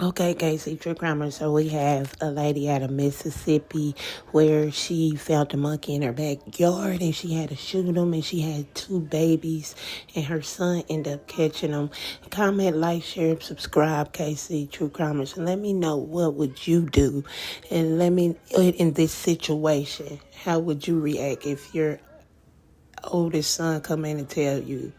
Okay, Casey, true crime. So we have a lady out of Mississippi where she found a monkey in her backyard and she had to shoot him, and she had 2 babies and her son ended up catching them. Comment, like, share, subscribe, Casey, true crimers, and let me know what would you do, and let me in this situation. How would you react if your oldest son come in and tell you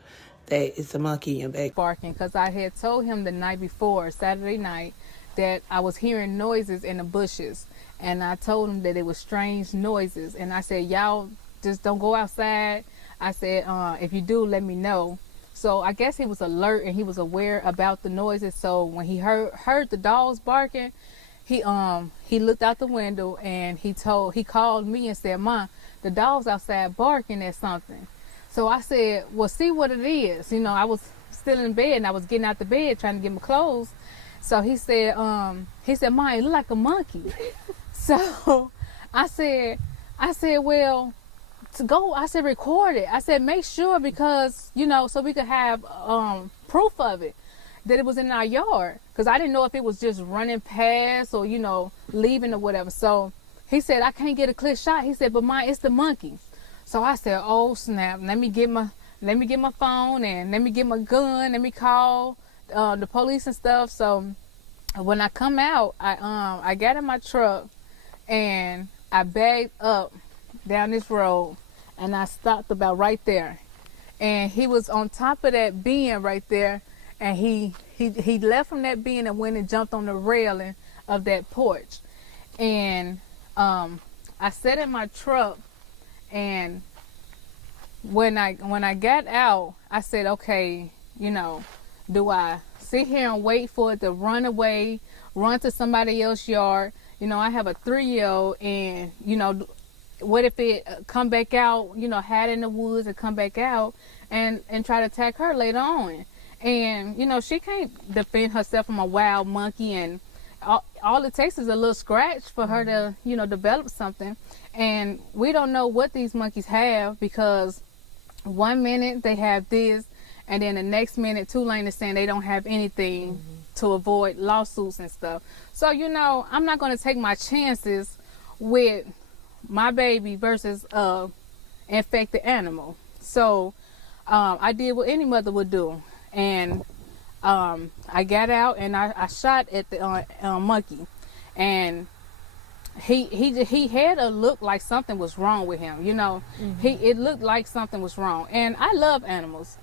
that it's a monkey in your back? Barking, because I had told him the night before, Saturday night, that I was hearing noises in the bushes, and I told him that it was strange noises, and I said, y'all just don't go outside. I said, if you do, let me know. So I guess he was alert and he was aware about the noises. So when he heard the dogs barking, he looked out the window and he called me and said, "Ma, the dog's outside barking at something." So I said, "Well, see what it is." You know, I was still in bed and I was getting out the bed trying to get my clothes. So he said, "Ma, it look like a monkey." So I said, "Well, to go," I said, "record it." I said, "Make sure, because, you know, so we could have proof of it, that it was in our yard." Because I didn't know if it was just running past or, you know, leaving or whatever. So he said, "I can't get a clear shot." He said, "But it's the monkey." So I said, "Oh snap! Let me get my phone and let me get my gun. Let me call the police and stuff." So when I come out, I got in my truck and I bagged up down this road and I stopped about right there. And he was on top of that bin right there, and he left from that bin and went and jumped on the railing of that porch. And I sat in my truck. And when I got out, I said, okay, you know, do I sit here and wait for it to run away, run to somebody else's yard? You know, I have a 3-year-old, and, you know, what if it come back out, you know, hide in the woods and come back out and try to attack her later on? And, you know, she can't defend herself from a wild monkey, and all it takes is a little scratch for her to, you know, develop something. And we don't know what these monkeys have, because one minute they have this, and then the next minute Tulane is saying they don't have anything to avoid lawsuits and stuff. So, you know, I'm not going to take my chances with my baby versus infected animal. So I did what any mother would do, and I got out and I shot at the monkey, and he had a look like something was wrong with him. You know, it looked like something was wrong. And I love animals.